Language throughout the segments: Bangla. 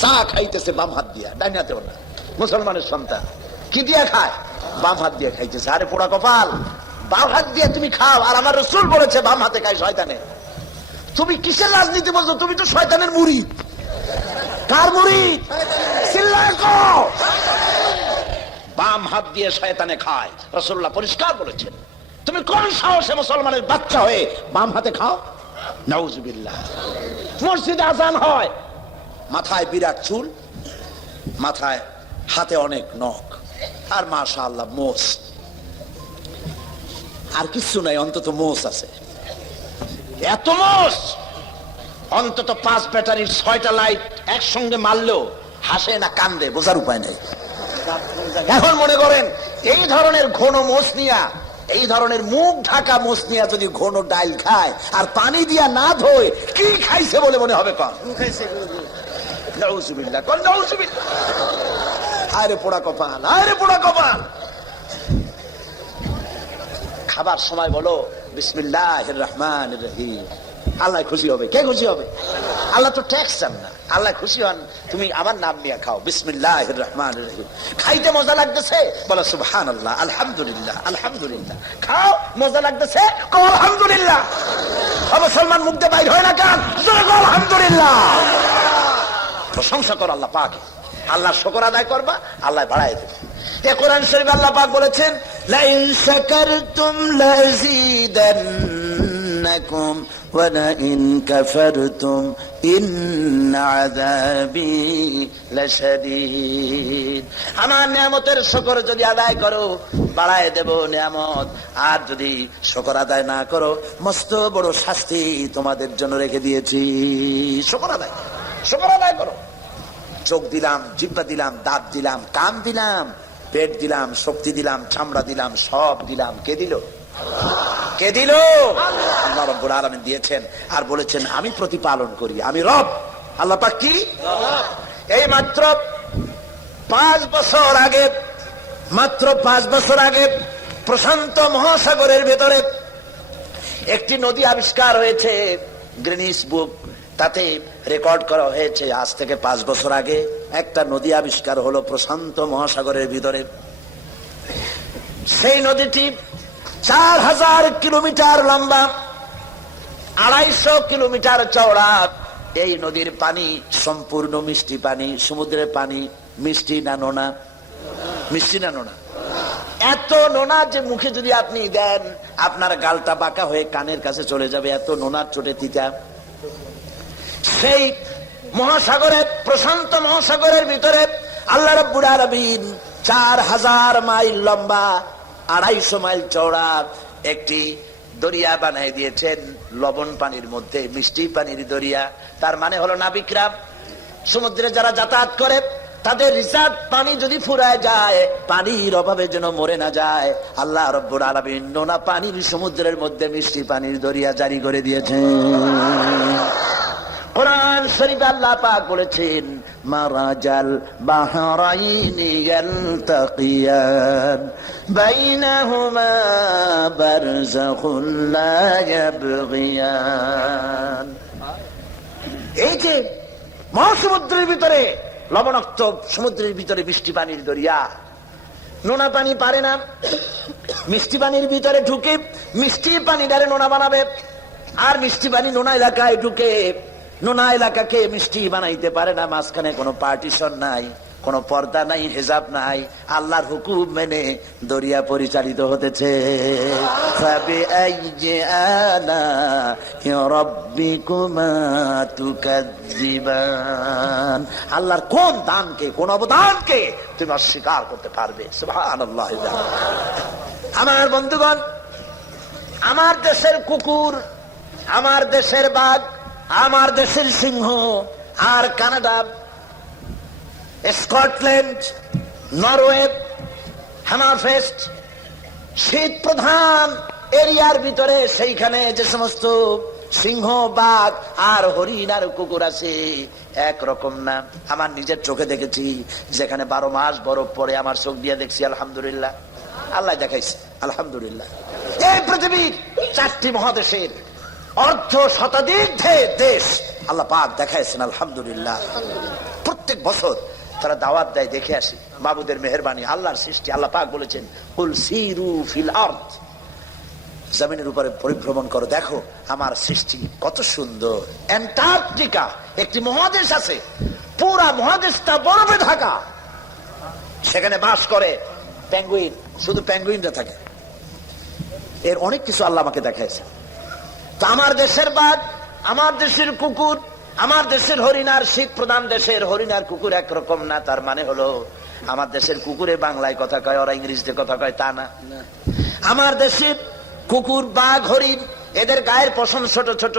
চা খাইতেছে, বাম হাত দিয়া, ডাইন হাতেও না মুসলমানের সন্তান, কি দিয়া খায়? বাম হাত দিয়ে খাইতেছে। আরে পোড়া কপাল, বাম হাত দিয়ে তুমি খাও, আর আমার রসুল বলেছে, বাম হাতে খাই শয়তানে। তুমি কিসের রাজনীতি বলছো? তুমি তো শয়তানের মুড়ি কার মুড়ি বাম হাত দিয়ে শয়তানে খায়। রসুল্লাহ পরিষ্কার বলেছেন। তুমি কোন সাহসে মুসলমানের বাচ্চা হয়ে বাম হাতে খাও? নাউজুবিল্লাহ। মসজিদে আজান হয়। মাথায় বিরাট চুল, মাথায় হাতে অনেক নখ, আর মাশা আল্লাহ মোষ। আর কিছু নাই, অন্তত মোষ আছে। এত মোষ! অন্তত পাঁচ ব্যাটারির ছয়টা লাইট একসঙ্গে মারলেও হাসে না কান্দে, বোঝার উপায় নেই। এখন মনে করেন, এই ধরনের ঘন মোষ নিয়া, এই ধরনের মুখ ঢাকা মোষ নিয়া যদি ঘন ডাইল খায়, আর পানি দিয়া না ধোয়, কি খাইছে বলে মনে হবে কন? খাবার সময় বলো বিসমিল্লাহ রহমান রহিম আল্লাহ খুশি হবে, কে খুশি হবে? আল্লাহ তো ট্যাক্স চান না। আল্লাহ খুশি হন, তুমি আমার নাম নিয়ে খাও বিসমিল্লাহ রহমান রহিম খাইতে মজা লাগতেছে? বলো সুবহান আল্লাহ আলহামদুলিল্লাহ আলহামদুলিল্লাহ। খাও, মজা লাগতেছে? কো আলহামদুলিল্লাহ। মুসলমান মুখতে বাইর হয় না কান? আলহামদুলিল্লাহ। প্রশংসা কর আল্লাহ পাকে। আল্লাহ শকর আদায় করবা, আল্লাহ বাড়াই দেবে। এ কোরআন শরীফ আল্লাহ পাক বলেছেন, লাইন শাকারতুম লাযীদান্নাকুম ওয়া লাইন কাফারতুম ইন্ন আযাবি লাশাদীদ। আমার নিয়ামতের শকর যদি আদায় করো, বাড়ায় দেব নিয়ামত। আর যদি শকর আদায় না করো, মস্ত বড় শাস্তি তোমাদের জন্য রেখে দিয়েছি। শকর আদায় করো। শকর আদায় করো। চোখ দিলাম, জিব্বা দিলাম, দাঁত দিলাম কান দিলাম, পেট দিলাম, শক্তি দিলাম, চামড়া দিলাম, সব দিলাম। কে দিল? কে দিল? আল্লাহ রব্বুল আলামিন দিয়েছেন আর বলেছেন, আমি প্রতিপালন করি। আমি রব। আল্লাহ পাক কি? এই মাত্র পাঁচ বছর আগে, মাত্র পাঁচ বছর আগে প্রশান্ত মহাসাগরের ভেতরে একটি নদী আবিষ্কার হয়েছে, গ্রিনিস বুক। তাতে রেকর্ড করা হয়েছে, আজ থেকে পাঁচ বছর আগে একটা নদী আবিষ্কার হলো প্রশান্ত মহাসাগরের ভিতরে। সেই নদীটি চার হাজার কিলোমিটার লম্বা, আড়াইশো কিলোমিটার চওড়া। এই নদীর পানি সম্পূর্ণ মিষ্টি পানি, সমুদ্রের পানি, মিষ্টি না নোনা? মিষ্টি না নোনা? এত নোনা যে মুখে যদি আপনি দেন, আপনার গালটা বাঁকা হয়ে কানের কাছে চলে যাবে, এত নোনার চোটে তিতা। সেই মহাসাগরের, প্রশান্ত মহাসাগরের ভিতরে আল্লাহ রব্বুল আলামিন চার হাজার মাইল লম্বা, আড়াইশো মাইল চওড়া একটি দরিয়া বানাই দিয়েছেন। লবণ পানির মধ্যে, মিষ্টি পানির দরিয়া। তার মানে হলো নাবিকরা সমুদ্রে যারা যাতায়াত করে, তাদের রিজার্ভ পানি যদি ফুরায় যায়, পানির অভাবে যেন মরে না যায়, আল্লাহ রব্বুর আলমিন নোনা পানির সমুদ্রের মধ্যে মিষ্টি পানির দরিয়া জারি করে দিয়েছেন। কোরআন শরীফ আল্লাহ পাক বলেছেন মারাজাল বাহরাইনি ইয়ালতাকিয়ান, বাইনাহুমা বারযাখুন লা ইয়াবগিয়ান। এই যে মহাসমুদ্রের ভিতরে, লবণাক্ত সমুদ্রের ভিতরে বৃষ্টি পানির দরিয়া, নোনা পানি পারে না, মিষ্টি পানির ভিতরে ঢুকে মিষ্টি পানি ডারে নোনা বানাবে, আর মিষ্টি পানি নোনা এলাকায় ঢুকে নোনা এলাকাকে মিষ্টি বানাইতে পারে না, মাঝখানে কোনো পার্টিশন নাই, কোনো পর্দা নাই, হেজাব নাই, আল্লাহর হুকুম মেনে দরিয়া পরিচালিত হতেছে। আল্লাহর কোন দানকে, কোন অবদানকে তুমি অস্বীকার করতে পারবে? আমার বন্ধুগণ, আমার দেশের কুকুর, আমার দেশের বাঘ আমার দেশের সিংহ আর কানাডা, স্কটল্যান্ড, নরওয়ে হ্যামাফেস্ট শীত প্রধান এরিয়ার ভিতরে সেইখানে যে সমস্ত সিংহ, বাঘ আর হরিণ আর কুকুর আছে একরকম না। আমার নিজের চোখে দেখেছি, যেখানে বারো মাস বরফ পরে আমার চোখ দিয়ে দেখছি, আলহামদুলিল্লাহ। আল্লাহ দেখাইছে, আলহামদুলিল্লাহ। এই পৃথিবীর চারটি মহাদেশের অর্ধ শতাধিক দেশ আল্লাহ পাক দেখাইছেন, আলহামদুলিল্লাহ। প্রত্যেক বছর তারা দাওয়াত দেয়, দেখে আসি। বাবুদের মেহরবানি, আল্লাহর সৃষ্টি, আল্লাহ পাক বলেছেন, কুল সিরু জমিনের উপরে পরিভ্রমণ করো, দেখো আমার সৃষ্টি কত সুন্দর। অ্যান্টার্কটিকা, একটি মহাদেশ আছে, পুরা মহাদেশটা বরফে ঢাকা। সেখানে বাস করে প্যাঙ্গুইন শুধু প্যাঙ্গুইনরা থাকে। এর অনেক কিছু আল্লাহ আমাকে দেখাইছে তো আমার দেশের বাঘ আমার দেশের কুকুর আমার দেশের হরিণার শীত প্রধান দেশের হরিণার কুকুর একরকম না তার মানে হলো আমার দেশের কুকুরে বাংলায় কথা কয় ওরা ইংরেজিতে কথা কয় তা না। আমার দেশের কুকুর বাঘ হরিণ এদের গায়ের পশম ছোট ছোট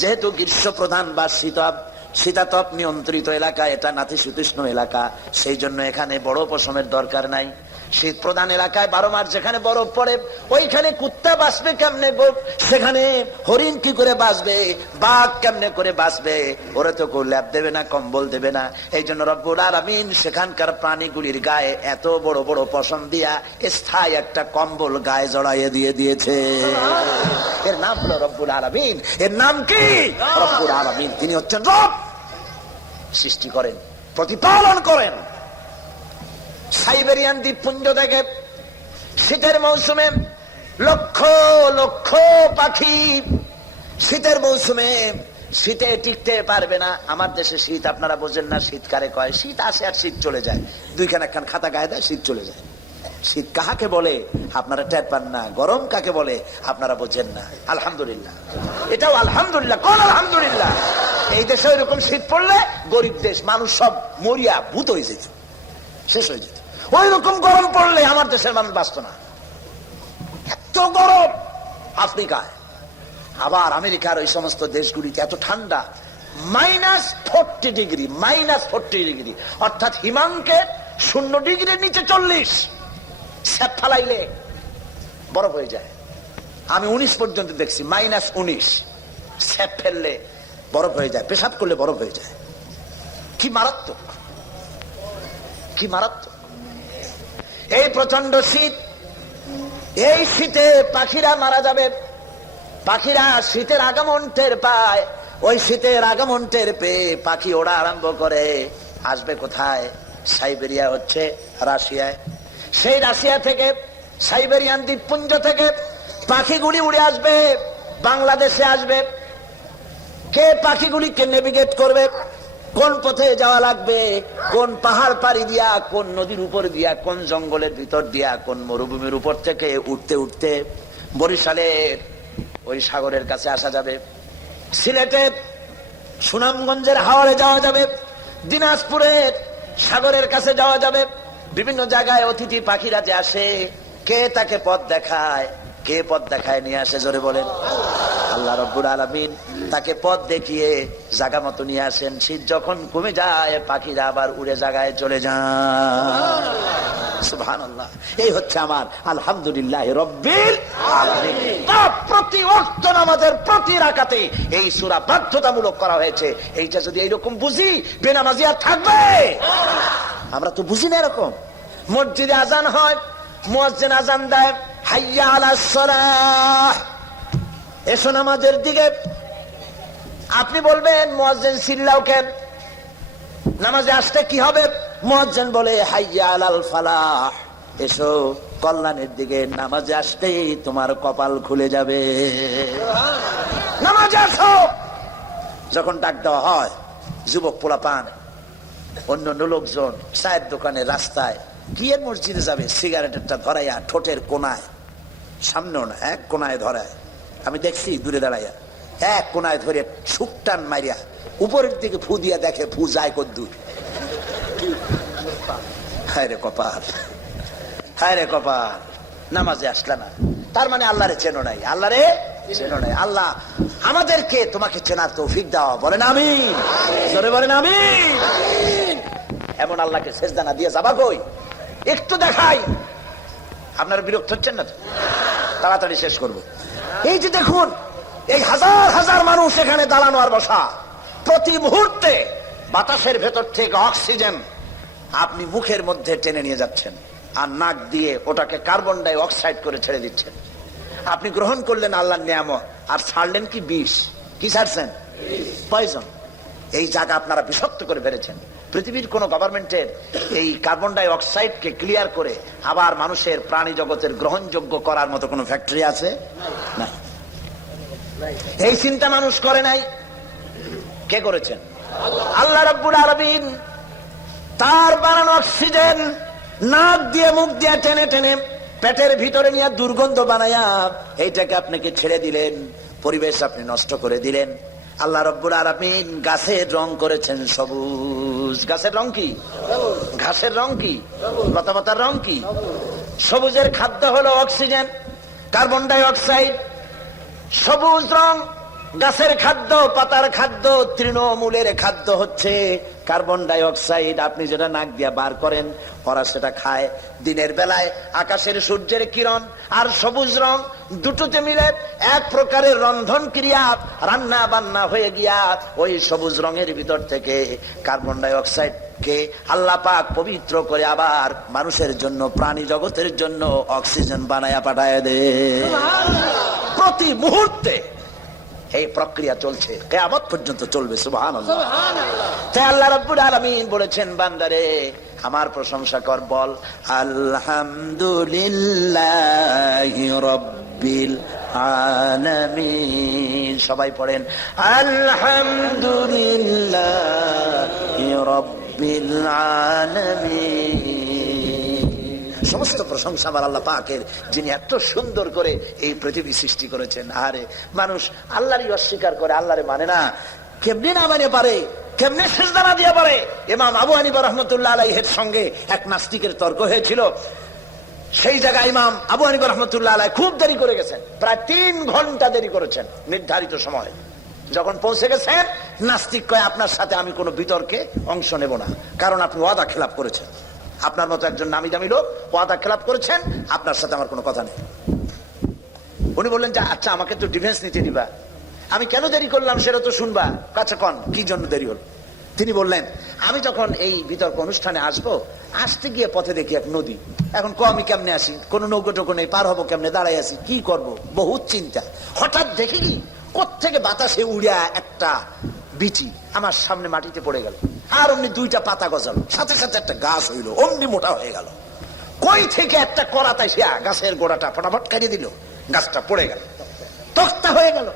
যেহেতু গ্রীষ্ম প্রধান বা শীতাব শীতাতপ নিয়ন্ত্রিত এলাকা এটা নাতিশীতোষ্ণ এলাকা সেই জন্য এখানে বড় পশমের দরকার নাই। শীত প্রধান এলাকায় বারো মাস যেখানে বরফ পড়ে, ওইখানে কুত্তা বাঁচবে কেমনে সেখানে হরিণ কি করে বাঁচবে? বাঘ কেমনে করে বাঁচবে? ওরা তো কেউ ল্যাব দেবে না, কম্বল দেবে না। এই জন্য রব্বুল আলমিন সেখানকার প্রাণীগুলির গায়ে এত বড় বড় পশম দিয়া স্থায়ী একটা কম্বল গায়ে জড়াইয়ে দিয়ে দিয়েছে। এর নাম হলো রব্বুল আলমিন। এর নাম কি? রব্বুল আলমিন। তিনি হচ্ছেন রব। সৃষ্টি করেন, প্রতিপালন করেন। সাইবেরিয়ান দ্বীপপুঞ্জ থেকে শীতের মৌসুমে লক্ষ লক্ষ পাখি। শীতের মৌসুমে শীতে টিকতে পারবে না। আমার দেশে শীত, আপনারা বোঝেন না শীতকারে কয় শীত আসে আর শীত চলে যায়। দুইখান একখান খাতা গায়ে দেয়, শীত চলে যায়। শীত কাহাকে বলে? আপনারা টের পান না। গরম কাকে বলে? আপনারা বোঝেন না। আলহামদুলিল্লাহ। এটাও আলহামদুলিল্লাহ। কোন আলহামদুলিল্লাহ? এই দেশে ওইরকম শীত পড়লে গরিব দেশ, মানুষ সব মরিয়া, ভূত হয়ে যেত। শেষ হয়ে যেত। ওই রকম গরম পড়লে আমার দেশের মানুষ বাঁচত না। এত গরম আফ্রিকায়। আবার আমেরিকার ওই সমস্ত দেশগুলিতে এত ঠান্ডা, minus forty degree, minus forty degree. অর্থাৎ হিমাঙ্কের শূন্য ডিগ্রির নিচে চল্লিশ। স্যাপ ফালাইলে বরফ হয়ে যায়। আমি উনিশ পর্যন্ত দেখছি, মাইনাস উনিশ। স্যাপ ফেললে বরফ হয়ে যায়, পেশাব করলে বরফ হয়ে যায়। কি মারাত্মক। কি মারাত্মক? এই প্রচণ্ড শীত, এই শীতে পাখিরা মারা যাবে। পাখিরা শীতের আগমন টের পায়, ওই শীতের আগমন টের পেয়ে পাখি ওড়া আরম্ভ করে। আসবে কোথায়? সাইবেরিয়া হচ্ছে রাশিয়ায়। সেই রাশিয়া থেকে, সাইবেরিয়ান দ্বীপপুঞ্জ থেকে পাখিগুলি উড়ে আসবে, বাংলাদেশে আসবে। কে পাখিগুলিকে নেভিগেট করবে? কোন পথে যাওয়া লাগবে? কোন পাহাড় পাড়ি দিয়া, কোন নদীর উপর দিয়া, কোন জঙ্গলের ভিতর দিয়া, কোন মরুভূমির উপর থেকে উঠতে উঠতে বরিশালের ওই সাগরের কাছে আসা যাবে। সিলেটে সুনামগঞ্জের হাওড়ে যাওয়া যাবে। দিনাজপুরের সাগরের কাছে যাওয়া যাবে। বিভিন্ন জায়গায় অতিথি পাখিরা যে আসে। কে তাকে পথ দেখায়? কে পথ দেখায় নিয়ে আসে? জোরে বলেন। আল্লাহ রব্বুর আলমিন তাকে পথ দেখিয়ে জাগা মতো নিয়ে আসেন। শীত যখন কমে যায়, পাখিরা আবার উড়ে জাগায় চলে যান। আল্লাহ এই হচ্ছে আমার আলহামদুলিল্লাহ রব্বিল প্রতি অর্থ নামাজের প্রতি রাকাতে এই সুরা বাধ্যতামূলক করা হয়েছে। এইটা যদি এইরকম বুঝি, বেনামাজি আর থাকবে। আমরা তো বুঝি না এরকম। মসজিদে আজান হয় মুয়াজ্জিন আজান দেয় হাইয়া এসো নামাজের দিকে। আপনি বলবেন, মুয়াজ্জিন সিল্লাও কেন? নামাজে আসতে কি হবে? মুয়াজ্জিন বলে, হাইয়া আলাল ফালাহ। এসো কল্যাণের দিকে, নামাজে আসতেই তোমার কপাল খুলে যাবে। নামাজে আসো। যখন ডাক দেওয়া হয়, যুবক পোলা পান অন্য লোকজন, চায়ের দোকানে রাস্তায় কি মসজিদে যাবে, সিগারেটেরটা ধরাইয়া ঠোঁটের কোনায়। সামনেও না, এক কোনায় ধরায়। আমি দেখছি দূরে দাঁড়াইয়া। এক কোনায় ধরে শুকটান মারিয়া উপরের দিকে ফু দিয়া দেখে, ফু, যায় কদ্দূর হায় রে কপাল, হায় রে কপাল, নামাজে আসলে না। তার মানে আল্লাহরে চেনো নাই, আল্লাহরে চেনো নাই। আল্লাহ আমাদেরকে তোমাকে চেনার তৌফিক দাও। বলেন আমি জোরে বলেন আমি এমন আল্লাহকে শেষ দানা দিয়ে যাবা কই? একটু দেখাই। আপনারা বিরক্ত হচ্ছেন না? তাড়াতাড়ি শেষ করব। এই যে দেখুন এই হাজার হাজার মানুষ এখানে দাঁড়ানো আর বসা। প্রতি মুহূর্তে বাতাসের ভেতর থেকে অক্সিজেন আপনি মুখের মধ্যে টেনে নিয়ে যাচ্ছেন আর নাক দিয়ে ওটাকে কার্বন ডাই অক্সাইড করে ছেড়ে দিচ্ছেন। আপনি গ্রহণ করলেন আল্লাহর নিয়ামত আর ছাড়লেন কি বিষ? কি ছাড়ছেন? পয়জন। এই জায়গা আপনারা বিষাক্ত করে ফেলেছেন। পৃথিবীর কোন গভর্নমেন্টের এই কার্বন ডাই অক্সাইডকে ক্লিয়ার করে আবার মানুষের প্রাণী জগতের গ্রহণযোগ্য করার মতো কোনো ফ্যাক্টরি আছে? না। এই চিন্তা মানুষ করে নাই। কে করেছেন? আল্লাহ রব্বুল আরবিন তার বানানো অক্সিজেন নাক দিয়ে, মুখ দিয়ে টেনে টেনে পেটের ভিতরে নিয়ে দুর্গন্ধ বানায়া এইটাকে আপনাকে ছেড়ে দিলেন? পরিবেশ আপনি নষ্ট করে দিলেন। আল্লাহ রব্বুল আরামিন গাছের রং করেছেন সবুজ। গাছের রং কি? ঘাসের রং কি? লতাপাতার রং কি? সবুজের খাদ্য হলো অক্সিজেন, কার্বন ডাই অক্সাইড সবুজ রং গাছের খাদ্য পাতার খাদ্য তৃণমূলের খাদ্য হচ্ছে কার্বন ডাই অক্সাইড আপনি যেটা নাক দিয়া বার করেন ওরা সেটা খায়। দিনের বেলায় আকাশের সূর্যের কিরণ আর সবুজ রং দুটোতে মিলে এক প্রকারের রন্ধন ক্রিয়া রান্না বান্না হয়ে গিয়া ওই সবুজ রঙের ভিতর থেকে কার্বন ডাই অক্সাইড কে আল্লাহ পাক পবিত্র করে আবার মানুষের জন্য প্রাণী জগতের জন্য অক্সিজেন বানায়া পাঠায় দে প্রতি মুহূর্তে এই প্রক্রিয়া চলছে। কেয়ামত পর্যন্ত চলবে সুবাহান তাই আল্লাহ রব্বুল আলমিন বলেছেন বান্দারে আমার প্রশংসা কর বল আলহামদুলিল্লাহ রব্বিল আলামিন। সবাই পড়েন আলহামদুলিল্লাহ রব্বিল আলামিন। সমস্ত প্রশংসা আমার আল্লাহ পাকের, যিনি এত সুন্দর করে এই পৃথিবী সৃষ্টি করেছেন। আরে মানুষ আল্লাহরই অস্বীকার করে, আল্লাহরে মানে না। কেমনি না মানে পারে দিয়ে পারে? আবু সঙ্গে এক নাস্তিকের তর্ক হয়েছিল। সেই জায়গায় ইমাম আবু খুব দেরি করে গেছেন। প্রায় তিন ঘণ্টা দেরি করেছেন নির্ধারিত সময়। যখন পৌঁছে গেছেন, নাস্তিক কয়, আপনার সাথে আমি কোনো বিতর্কে অংশ নেব না, কারণ আপনি ওয়াদা খেলাপ করেছেন। আপনার মতো একজন নামি দামি লোক ওয়াদা খেলাপ করেছেন, আপনার সাথে আমার কোনো কথা নেই। উনি বললেন, যে আচ্ছা আমাকে তো ডিফেন্স নিতে দিবা। আমি কেন দেরি করলাম সেটা তো শুনবা। কাছে কন, কি জন্য দেরি হল? তিনি বললেন, আমি যখন এই বিতর্ক অনুষ্ঠানে আসব, আসতে গিয়ে পথে দেখি এক নদী। এখন ক, আমি কেমনে আসি? কোনো নৌকো টোকো নেই, পার হব কেমনে? দাঁড়াই আছি, কি করব? বহুত চিন্তা। হঠাৎ দেখি কোথেকে বাতাসে উড়িয়া একটা বিচি আমার সামনে মাটিতে পড়ে গেল। আর অমনি দুইটা পাতা গজালো। সাথে সাথে একটা গাছ হইল, অমনি মোটা হয়ে গেল। কই থেকে একটা করাতাই সে গাছের গোড়াটা ফটাফট কাটিয়ে দিল। গাছটা পড়ে গেল। তক্তা হয়ে গেল।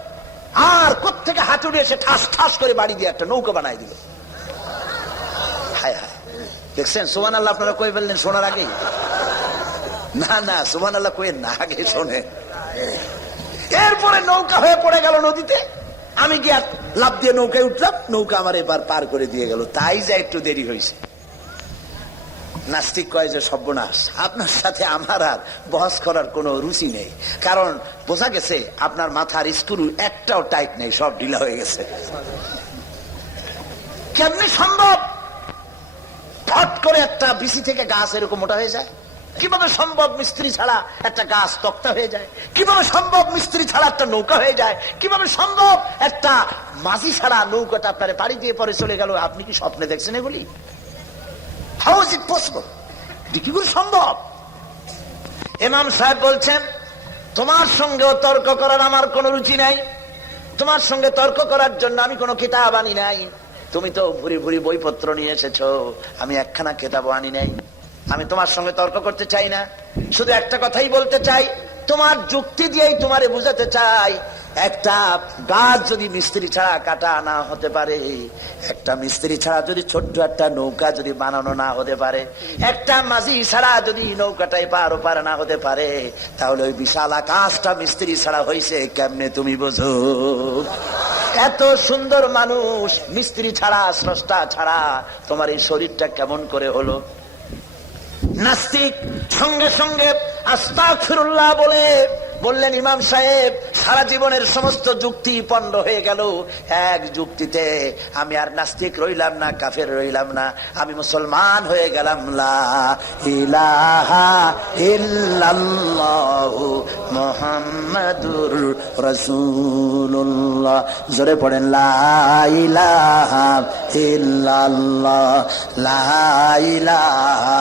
আর কোথেকে হাতুড়ি এসে ঠাস ঠাস করে বাড়ি দিয়ে একটা নৌকা বানাই দিল। হায় হায়। দেখছেন সোমান আল্লাহ আপনারা কই ফেললেন শোনার আগেই? না না সোমান আল্লাহ কই না, আগে শোনে এরপরে নৌকা হয়ে পড়ে গেল নদীতে। আমি গিয়া লাভ দিয়ে নৌকায় উঠলাম, নৌকা আমার এবার পার করে দিয়ে গেল। তাই যা একটু দেরি হয়েছে। নাস্তিক কয় যে সর্বনাশ, আপনার সাথে আমার আর বহস করার কোনো রুচি নেই। কারণ বোঝা গেছে আপনার মাথার স্ক্রু একটাও টাইট নেই, সব ঢিলা হয়ে গেছে। কেমনি সম্ভব? ফট করে একটা বিসি থেকে গাছ এরকম মোটা হয়ে যায়। কীভাবে সম্ভব মিস্ত্রি ছাড়া একটা গাছ তক্তা হয়ে যায়? কীভাবে সম্ভব মিস্ত্রি ছাড়া একটা নৌকা হয়ে যায়? কীভাবে সম্ভব একটা মাঝি ছাড়া নৌকাটা আপনার পাড়ি দিয়ে পরে চলে গেল? আপনি কি স্বপ্নে দেখছেন এগুলি? হাউ ইজ ইট পসিবল কি করে সম্ভব? ইমাম সাহেব বলছেন, তোমার সঙ্গেও তর্ক করার আমার কোনো রুচি নাই। তোমার সঙ্গে তর্ক করার জন্য আমি কোনো কিতাব আনি নাই। তুমি তো ভুরি ভুরি বইপত্র নিয়ে এসেছ। আমি একখানা কিতাব আনি নাই। আমি তোমার সঙ্গে তর্ক করতে চাই না। শুধু একটা কথাই বলতে চাই, তোমার যুক্তি দিয়েই তোমারে বুঝাতে চাই। একটা গাছ যদি মিস্ত্রি ছাড়া কাটা না হতে পারে, একটা মিস্ত্রি ছাড়া যদি ছোট্ট একটা নৌকা যদি বানানো না হতে পারে, একটা মাঝি ছাড়া যদি নৌকাটাই পার ওপার না হতে পারে, তাহলে ওই বিশাল আকাশটা মিস্ত্রি ছাড়া হয়েছে কেমনে তুমি বোঝো? এত সুন্দর মানুষ, মিস্ত্রি ছাড়া, স্রষ্টা ছাড়া, তোমার এই শরীরটা কেমন করে হলো? নাস্তিক, সঙ্গে সঙ্গে আস্তাক ফিরুল্লাহ বলে, বললেন ইমাম সাহেব, সারা জীবনের সমস্ত যুক্তি পণ্ড হয়ে গেল। এক যুক্তিতে আমি আর নাস্তিক রইলাম না, কাফের রইলাম না, আমি মুসলমান হয়ে গেলাম। মুহাম্মাদুর রাসূলুল্লাহ। জোরে পড়েন, লা ইলাহা ইল্লাল্লাহ, লা ইলাহা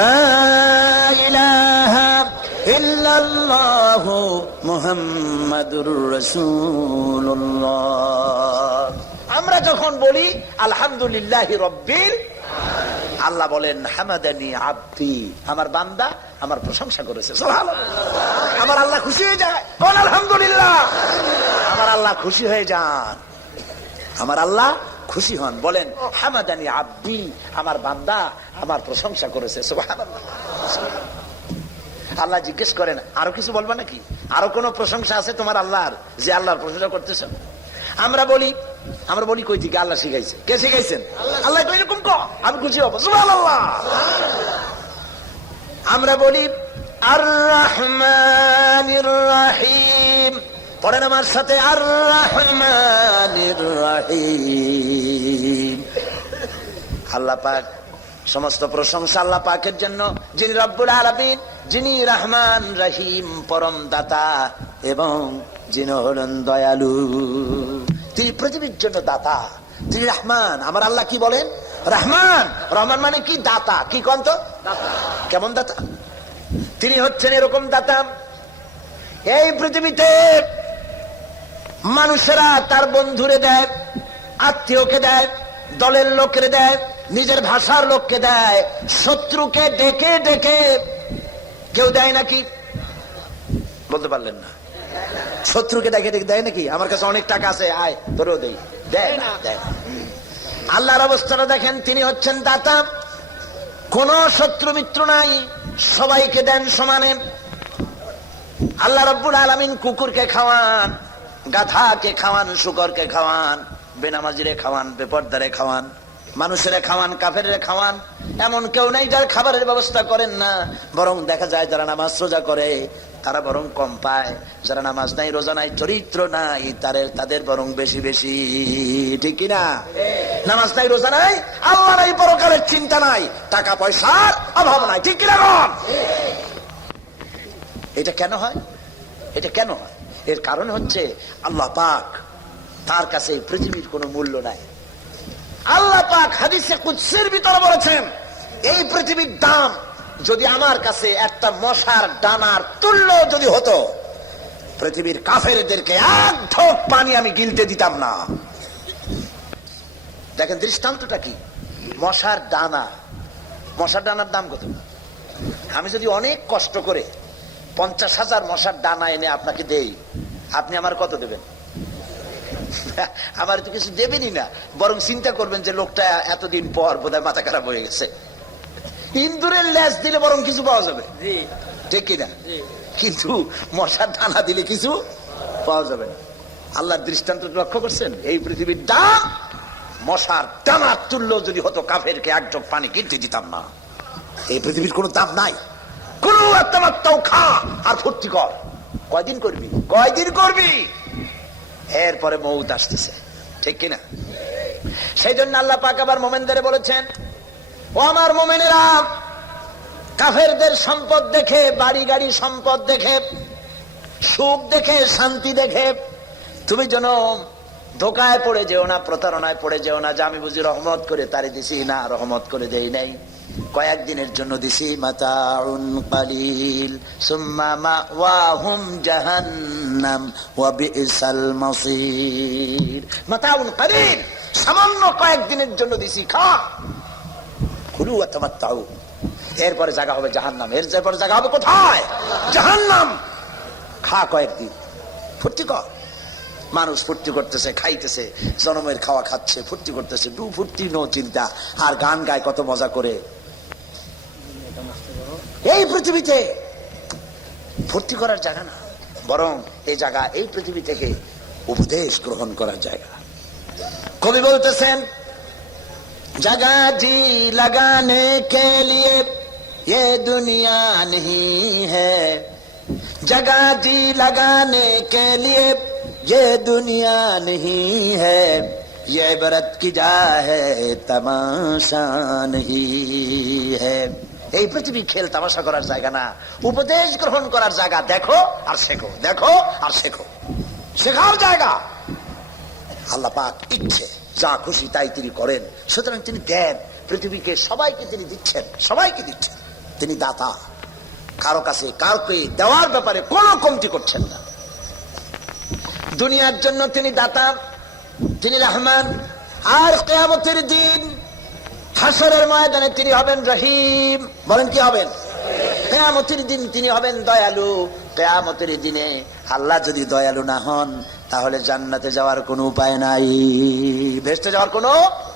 লা ইলাহা লা ইলাহা ইল্লাল্লাহু মুহাম্মাদুর রাসূলুল্লাহ। আমরা যখন বলি, আলহামদুলিল্লাহ রব্বিল আল্লাহ বলেন, হামাদানি আব্দি। আমার বান্দা আমার প্রশংসা করেছে। আমার আল্লাহ খুশি হয়ে যায় আলহামদুলিল্লাহ। আমার আল্লাহ খুশি হয়ে যান। আমার আল্লাহ খুশি হন, বলেন, হামাদানি আব্দি আমার বান্দা আমার প্রশংসা করেছে। আল্লাহ জিজ্ঞেস করেন, আরও কিছু বলবা নাকি? আরও কোন প্রশংসা আছে তোমার আল্লাহর, যে আল্লাহর প্রশংসা করতেছ? আমরা বলি আমরা বলি কই থেকে আল্লাহ শিখাইছে। কে শিখাইছেন? আল্লাহ এরকম ক, আমি খুশি হব। সুবহানাল্লাহ। আমরা বলি আর রহমানির রহিম। পড়েন আমার সাথে আর আল্লাহ পাক সমস্ত প্রশংসা আল্লাহ পাকের জন্য। যিনি রব্বুল আলমিন, যিনি রহমান রহিম পরম দাতা এবং যিনি হলেন দয়ালু, তিনি পৃথিবীর জন্য দাতা, তিনি রহমান। আমার আল্লাহ কি বলেন? রহমান! রহমান মানে কি? দাতা। কি কন্ত কেমন দাতা? তিনি হচ্ছেন এরকম দাতা। এই পৃথিবীতে মানুষেরা তার বন্ধুরে দেয়, আত্মীয়কে দেয়, দলের লোকের দেয়, নিজের ভাষার লোককে দেয়, শত্রুকে ডেকে ডেকে কেউ দেয় নাকি? বলতে পারলেন না। শত্রুকে ডেকে ডেকে দেয় নাকি? আমার কাছে অনেক টাকা আছে, আয়, তোরেও দেই। দেয় না, দেয়। আল্লাহর অবস্থাটা দেখেন, তিনি হচ্ছেন দাতা। কোন শত্রু মিত্র নাই, সবাইকে দেন সমানে। আল্লাহ রব্বুল আলমিন কুকুরকে খাওয়ান। গাধাকে খাওয়ান, শুকরকে খাওয়ান, বেনামাজিরে খাওয়ান, বেপর্দারে খাওয়ান, মানুষেরা খাওয়ান কাফের খাওয়ান, এমন কেউ নাই যার খাবারের ব্যবস্থা করেন না। বরং দেখা যায় যারা নামাজ রোজা করে, তারা বরং কম পায়। যারা নামাজ নাই, রোজা নাই, চরিত্র নাই তাদের তাদের বরং বেশি বেশি। ঠিক কিনা? নামাজ নাই, রোজা নাই, আল্লাহ নাই, পরকালের চিন্তা নাই, টাকা পয়সার অভাব নাই। ঠিক কিনা? এটা কেন হয়? এটা কেন হয়? এর কারণ হচ্ছে আল্লাহ পাক তার কাছে এই পৃথিবীর কোনো মূল্য নাই। আল্লাহ পাক হাদিসে কুৎসের ভিতরে বলেছেন, এই পৃথিবীর দাম যদি আমার কাছে একটা মশার ডানার তুল্য যদি হতো, পৃথিবীর কাফেরদেরকে এক পানি আমি গিলতে দিতাম না। দেখেন দৃষ্টান্তটা কি? মশার ডানা। মশার ডানার দাম কত? আমি যদি অনেক কষ্ট করে পঞ্চাশ হাজার মশার ডানা এনে আপনাকে দেই। আপনি আমার কত দেবেন? আমার তো কিছু দেবেনই না। বরং চিন্তা করবেন যে লোকটা এতদিন পর বোধহয় মাথা খারাপ হয়ে গেছে। ইন্দুরের ল্যাস দিলে বরং কিছু পাওয়া যাবে। ঠিক কিনা? কিন্তু মশার ডানা দিলে কিছু পাওয়া যাবে না। আল্লাহর দৃষ্টান্ত লক্ষ্য করছেন? এই পৃথিবীর দাম মশার ডানার তুল্য যদি হতো কাফেরকে এক চোখ পানি কিনতে দিতাম না। এই পৃথিবীর কোনো দাম নাই। খা আর ফুর্তি কর। কয়দিন করবি? কয়দিন করবি? এরপরে মৌত আসতেছে। ঠিক কিনা? সেই জন্য আল্লাহ পাক আবার মোমেনদের বলেছেন, ও আমার মোমেনেরা, কাফেরদের সম্পদ দেখে বাড়ি গাড়ি সম্পদ দেখে, সুখ দেখে, শান্তি দেখে, তুমি যেন ধোকায় পড়ে যেও না, প্রতারণায় পড়ে যেও না, যে আমি বুঝি রহমত করে তারি দিছি না, রহমত করে দেই নাই। কয়েকদিনের জন্য দিছি সামান্য কয়েকদিনের জন্য দিছি, খা। এরপরে জায়গা হবে জাহান্নাম। এর পরে জায়গা হবে কোথায়? জাহান্নাম। খা কয়েকদিন। ফুর্তি কর। মানুষ ফুর্তি করতেছে, খাইতেছে, জনমের খাওয়া খাচ্ছে, ফুর্তি করতেছে, দু ফুর্তি, নো চিন্তা। আর গান গায় কত মজা করে। এই পৃথিবীতে ফুর্তি করার জায়গা না বরং এই জায়গা এই পৃথিবী থেকে উপদেশ গ্রহণ করার জায়গা কবি বলতেছেন जगह जी लगाने के लिए ये दुनिया नहीं है जगह जी लगाने के लिए ये दुनिया नहीं है ये इबरत की जा है तमाशा नहीं है এই পৃথিবী খেল তামাশা করার জায়গা না। উপদেশ গ্রহণ করার জায়গা দেখো আর শেখো। দেখো আর শেখো। শেখার জায়গা। আল্লাহ পাক ইচ্ছে, যা খুশি তাই তিনি করেন। সুতরাং তিনি দেন পৃথিবীকে সবাইকে তিনি দিচ্ছেন। সবাইকে দিচ্ছেন। তিনি দাতা। কারও কাছে, কাউকে দেওয়ার ব্যাপারে কোনো কমতি করছেন না। দুনিয়ার জন্য তিনি দাতা, তিনি রহমান। আর কেয়ামতের দিন হাসরের ময়দানে তিনি হবেন রহিম। বলেন কি হবেন? কেয়ামতের দিন তিনি হবেন দয়ালু। কেয়ামতের দিনে আল্লাহ যদি দয়ালু না হন, তাহলে জান্নাতে যাওয়ার কোনো উপায় নাই। ভেস্টে যাওয়ার কোনো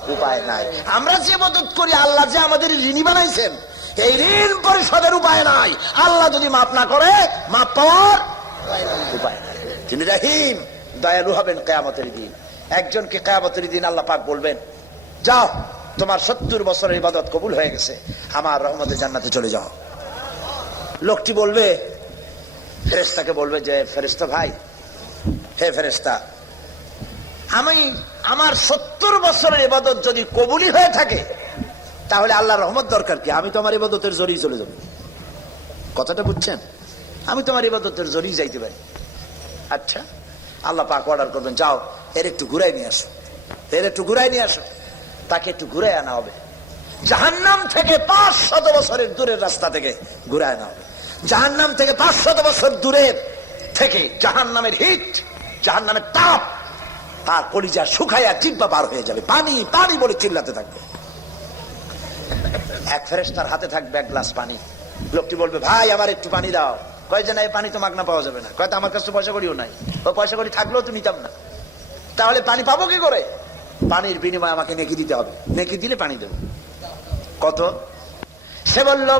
উপায় নাই। আমরা যে মদত করি, আল্লাহ যে আমাদের ঋণী বানাইছেন, এই ঋণ পরিশোধের উপায় নাই। আল্লাহ যদি মাফ না করে, মাফ পাওয়ার উপায় নাই। তিনি রাহিম, দয়ালু হবেন কেয়ামতের দিন। একজনকে কেয়ামতের দিন আল্লাহ পাক বলবেন, যাও। তোমার সত্তর বছরের ইবাদত কবুল হয়ে গেছে, আমার রহমতের জান্নাতে চলে যাও। লোকটি বলবে ফেরেস্তাকে বলবে যে ফেরেস্তা ভাই, হে ফেরেস্তা আমি আমার সত্তর বছরের ইবাদত যদি কবুলি হয়ে থাকে, তাহলে আল্লাহ রহমত দরকার কি? আমি তোমার ইবাদতের জড়িয়ে চলে যাব। কথাটা বুঝছেন? আমি তোমার ইবাদতের জড়িয়ে যাইতে পারি। আচ্ছা আল্লাহ পাক অর্ডার করবেন, যাও, এর একটু ঘুরাই নিয়ে আসো। এর একটু ঘুরাই নিয়ে আসো। তাকে একটু ঘুরে আনা হবে। জাহান্নাম থেকে পাঁচ শত বছরের দূরের রাস্তা থেকে ঘুরে আনা হবে। জাহান্নাম থেকে পাঁচ শত বছর দূরের থেকে জাহান্নামের হিট, জাহান্নামের তাপ, তার কলিজা শুকাইয়া জিব্বা পার হয়ে যাবে। পানি পানি বলে চিল্লাতে থাকবে। এক ফেরেস্তার হাতে থাকবে এক গ্লাস পানি। লোকটি বলবে, ভাই, আমার একটু পানি দাও। কয় যে, না, এই পানি তো মাগনা পাওয়া যাবে না। কয়তো আমার কাছে তো পয়সা করিও নাই। ও পয়সা করি থাকলেও তো নিতাম না। তাহলে পানি পাবো কি করে? পানির বিনিময়ে আমাকে নেকি দিতে হবে। নেকি দিলে পানি দেবো। কত? সে বলল,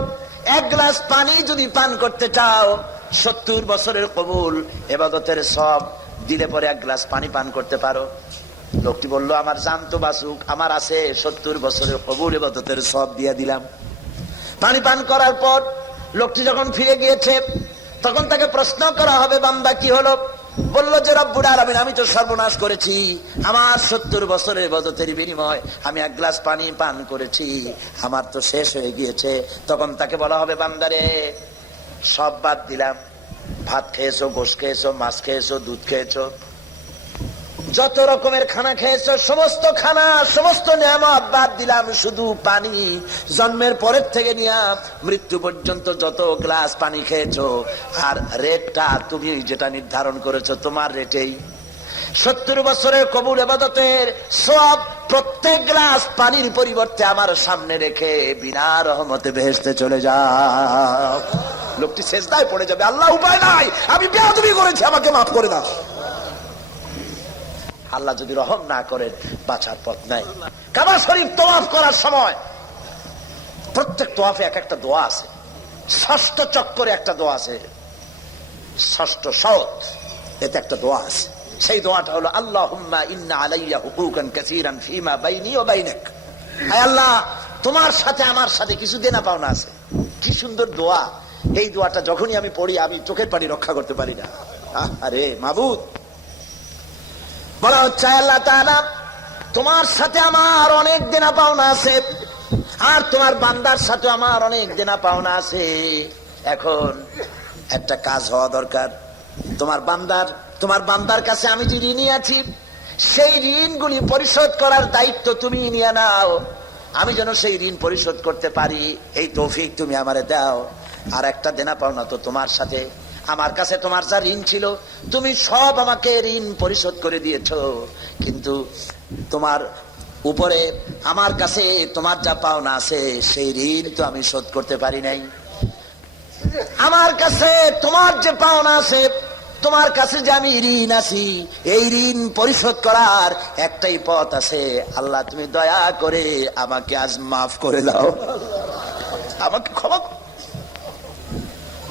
এক গ্লাস পানি যদি পান করতে চাও, সত্তর বছরের কবুল, এবাদতের সব দিলে পরে এক গ্লাস পানি পান করতে পারো। লোকটি বলল, আমার জান তো বাসুক আমার আছে সত্তর বছরের কবুল, এবাদতের সব দিয়ে দিলাম। পানি পান করার পর লোকটি যখন ফিরে গিয়েছে, তখন তাকে প্রশ্ন করা হবে, বান্দা, কি হলো? বলল যে রব্বুর আলমিন, আমি তো সর্বনাশ করেছি। আমার সত্তর বছরের বদতের বিনিময় আমি এক গ্লাস পানি পান করেছি। আমার তো শেষ হয়ে গিয়েছে। তখন তাকে বলা হবে, বান্দারে, সব বাদ দিলাম। ভাত খেয়েছো গোস খেয়েছো, মাছ খেয়েছো, দুধ খেয়েছো। যত রকমের খানা খেয়েছো, সমস্ত খানা, সমস্ত নিয়ামত বাদ দিলাম, শুধু পানি। জন্মের পরের থেকে নিয়া মৃত্যু পর্যন্ত যত গ্লাস পানি খেয়েছো, আর রেটটা তুমি যেটা নির্ধারণ করেছ, তোমার রেটেই। সত্তর বছরের কবুল এবাদতের সব প্রত্যেক গ্লাস পানির পরিবর্তে আমার সামনে রেখে বিনা রহমতে বেহেসতে চলে যাও। লোকটি শেষদায় পড়ে যাবে, আল্লাহ উপায় নাই। আমি বেয়াদবি করেছি, আমাকে মাফ করে দাও। আল্লাহ যদি রহম না করেন, বাঁচার পথ নাই। কাবা শরীফ তোয়াফ করার সময় প্রত্যেক তোয়াফে এক একটা দোয়া আছে। ষষ্ঠ চক্করে একটা দোয়া আছে। ষষ্ঠ সৎ এতে একটা দোয়া আছে। সেই দোয়াটা হলো আল্লাহ ইন্না আলাইয়া হুকুকান কাসীরান ফিমা বাইনি ও বাইনাক। আল্লাহ, তোমার সাথে আমার সাথে কিছু দেনা পাওনা আছে। কি সুন্দর দোয়া। এই দোয়াটা যখনই আমি পড়ি, আমি চোখের পানি রক্ষা করতে পারি না। আরে মাবুদ। বলা হচ্ছে আল্লাহ তাআলা, তোমার সাথে আমার অনেক দেনা পাওনা আছে, আর তোমার বান্দার সাথে আমার অনেক দেনা পাওনা আছে। এখন একটা কাজ হওয়া দরকার। তোমার বান্দার তোমার বান্দার কাছে আমি যে ঋণী আছি, সেই ঋণগুলি পরিশোধ করার দায়িত্ব তুমি নিয়ে নাও। আমি যেন সেই ঋণ পরিশোধ করতে পারি, এই তৌফিক তুমি আমারে দাও। আর একটা দেনা পাওনা তো তোমার সাথে। আমার কাছে তোমার যা ঋণ ছিল, তুমি সব আমাকে ঋণ পরিশোধ করে দিয়েছ। কিন্তু তোমার উপরে আমার কাছে তোমার যা পাওনা আছে, সেই ঋণ তো আমি শোধ করতে পারি নাই। আমার কাছে তোমার যে পাওনা আছে, তোমার কাছে যে আমি ঋণ আছি, এই ঋণ পরিশোধ করার একটাই পথ আছে। আল্লাহ, তুমি দয়া করে আমাকে আজ মাফ করে দাও। আমাকে ক্ষমা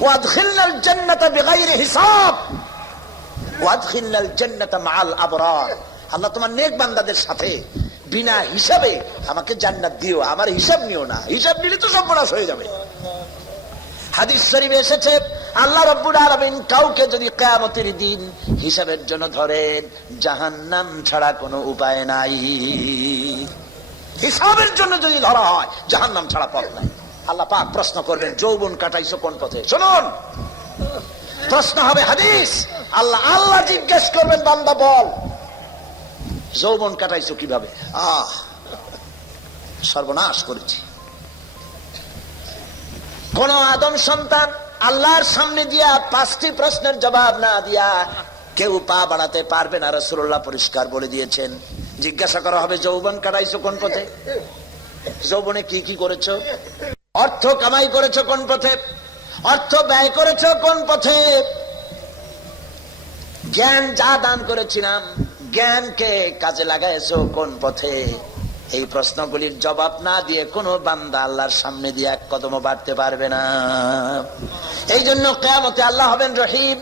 ওয়াদখিলনাল জান্নাতা বিগাইরি হিসাব। ওয়াদখিলনাল জান্নাতা মাআল আবরার। আল্লাহ তোমার নেক বান্দাদের সাথে বিনা হিসাবে আমাকে জান্নাত দিও। আমার হিসাব নিও না। হিসাব নিলে তো সর্বনাশ হয়ে যাবে। হাদিস শরীফে এসেছে, আল্লাহ রব্বুল আলমিন কাউকে যদি কেয়ামতের দিন হিসাবের জন্য ধরেন, জাহান্নাম ছাড়া কোনো উপায় নাই। হিসাবের জন্য যদি ধরা হয়, জাহান্নাম ছাড়া পথ নাই। আল্লাহ পাক প্রশ্ন করবেন, যৌবন কাটাইছো কোন পথে? শুনুন! প্রশ্ন হবে হাদিস। আল্লাহ আল্লাহ জিজ্ঞেস করবেন, বান্দা, বল। যৌবন কাটাইছো কীভাবে? আহ, সর্বনাশ করেছি। কোন আদম সন্তান আল্লাহর সামনে দিয়া পাঁচটি প্রশ্নের জবাব না দিয়া কেউ পা বাড়াতে পারবে না রসুল্লাহ পরিষ্কার বলে দিয়েছেন। জিজ্ঞাসা করা হবে, যৌবন কাটাইছো কোন পথে? যৌবনে কি কি করেছ? অর্থ কামাই করেছ কোন পথে? অর্থ ব্যয় করেছ কোন পথে? জ্ঞান যা দান করেছিলাম, জ্ঞানকে কাজে লাগাইছো কোন পথে? এই প্রশ্নগুলির জবাব না দিয়ে কোনো বান্দা আল্লাহর সামনে দিয়ে এক কদম বাড়তে পারবে না। এই জন্য কেয়ামতে আল্লাহ হবেন রহিম।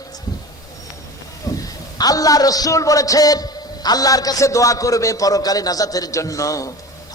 আল্লাহ রসুল বলেছেন, আল্লাহর কাছে দোয়া করবে পরকালে নাজাতের জন্য।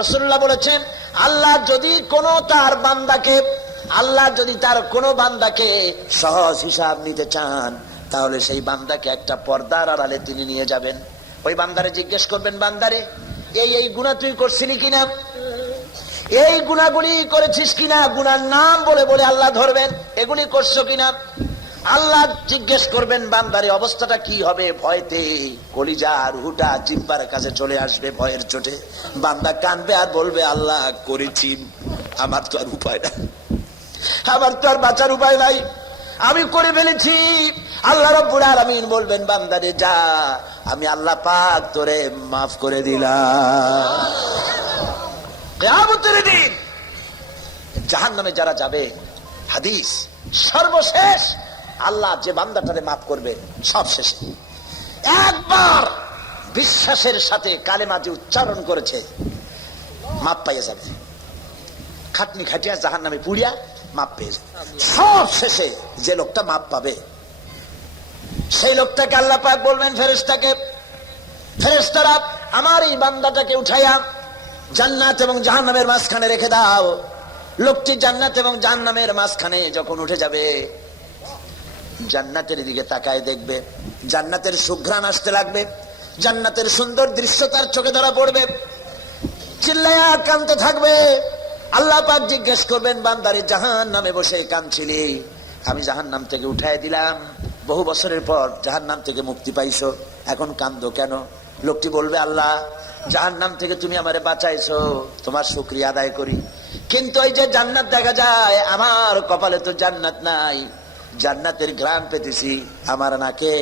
রসুল্লাহ বলেছেন, আল্লাহ যদি কোন তার বান্দাকে, আল্লাহ যদি তার কোন বান্দাকে সহজ হিসাব নিতে চান, তাহলে সেই বান্দাকে একটা পর্দার আড়ালে তিনি নিয়ে যাবেন। ওই বান্দারে জিজ্ঞেস করবেন, বান্দারে, এই এই গুণা তুই করছিলি কিনা? এই গুণাগুলি করেছিস কিনা? গুনার নাম বলে বলে আল্লাহ ধরবেন। এগুলি করছ কিনা? আল্লাহ জিজ্ঞেস করবেন, বান্দারে অবস্থাটা কি হবে? ভয়তে কলিজা হুটা জিব্বার কাছে চলে আসবে ভয়ের চোটে। বান্দা কানবে আর বলবে, আল্লাহ, করেছি। আমার তো আর উপায় নাই। আমার তো আর বাঁচার উপায় নাই। আমি করে ফেলেছি। আল্লাহ রব্বুল আলামিন বলবেন বান্দারে যা। আমি আল্লাহ পাক তোরে মাফ করে দিলাম। কেয়ামতের দিন জাহান নামে যারা যাবে, হাদিস সর্বশেষ আল্লাহ যে বান্দাটারে মাফ করবে, সব শেষে। একবার বিশ্বাসের সাথে কালেমা যে উচ্চারণ করেছে, মাপ পাইয়া যাবে। খাটনি খাটিয়া জাহান নামে পুড়িয়া মাপ পেয়ে যাবে। সব শেষে যে লোকটা মাপ পাবে, সেই লোকটাকে আল্লাহ পাক বলবেন ফেরেস্তাকে ফেরেস্তারা আমার এই বান্দাটাকে উঠাইয়া জান্নাত এবং জাহান্নামের মাঝখানে রেখে দাও। লোকটি জান্নাত এবং জাহান্নামের মাঝখানে যখন উঠে যাবে জান্নাতের দিকে তাকায় দেখবে। জান্নাতের সুঘ্রাণ আসতে লাগবে। জান্নাতের সুন্দর দৃশ্য তার চোখে ধরা পড়বে। চিল্লায়া কানতে থাকবে। আল্লাহ পাক জিজ্ঞেস করবেন, বান্দারে জাহান নামে বসে কানছিলি আমি জাহান নাম থেকে উঠাই দিলাম। বহু বছরের পর জাহান নাম থেকে মুক্তি পাইছো। এখন কান্দো কেন? লোকটি বলবে, আল্লাহ জাহান নাম থেকে তুমি আমারে বাঁচাইছো। তোমার শুক্রিয়া আদায় করি। কিন্তু ওই যে জান্নাত দেখা যায়, আমার কপালে তো জান্নাত নাই। জান্নাতের গ্রাম পেতেছি, আমার নাকে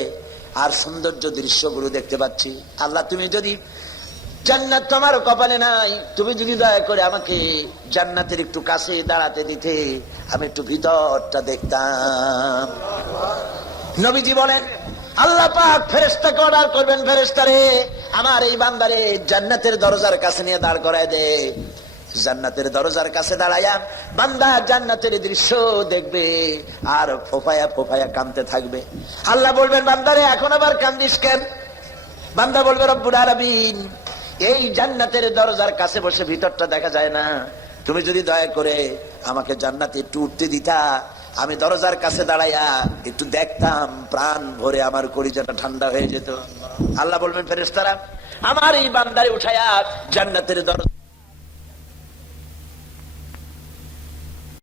আর সৌন্দর্য দৃশ্যগুলো দেখতে পাচ্ছি। আল্লাহ, তুমি যদি জান্নাত তোমার কপালে নাই, তুমি যদি দয়া করে আমাকে জান্নাতের একটু কাছে দাঁড়াতে দিতে, আমি একটু ভিতরটা দেখতাম। নবীজি বলেন, আল্লাহ পাক ফেরেস্তাকে অর্ডার করবেন ফেরেস্তারে আমার এই বান্দারে জান্নাতের দরজার কাছে নিয়ে দাঁড় করায় দে। জান্নাতের দরজার কাছে দাঁড়ায়া বান্দা জান্নাতের দৃশ্য দেখবে আর ফোফায়া ফোফায়া কানতে থাকবে। আল্লাহ বলবেন, বান্দারে, এখন আবার কান্দিস কেন? বান্দা বলবে, রব্বুল এই জান্নাতের দরজার কাছে বসে ভিতরটা দেখা যায় না। তুমি যদি দয়া করে আমাকে জান্নাতে একটু উঠতে দিতা, আমি দরজার কাছে দাঁড়াইয়া একটু দেখতাম, প্রাণ ভরে আমার কলিজাটা ঠান্ডা হয়ে যেত। আল্লাহ বলবেন ফেরেস্তারা আমার এই বান্দারে উঠাইয়া জান্নাতের দরজা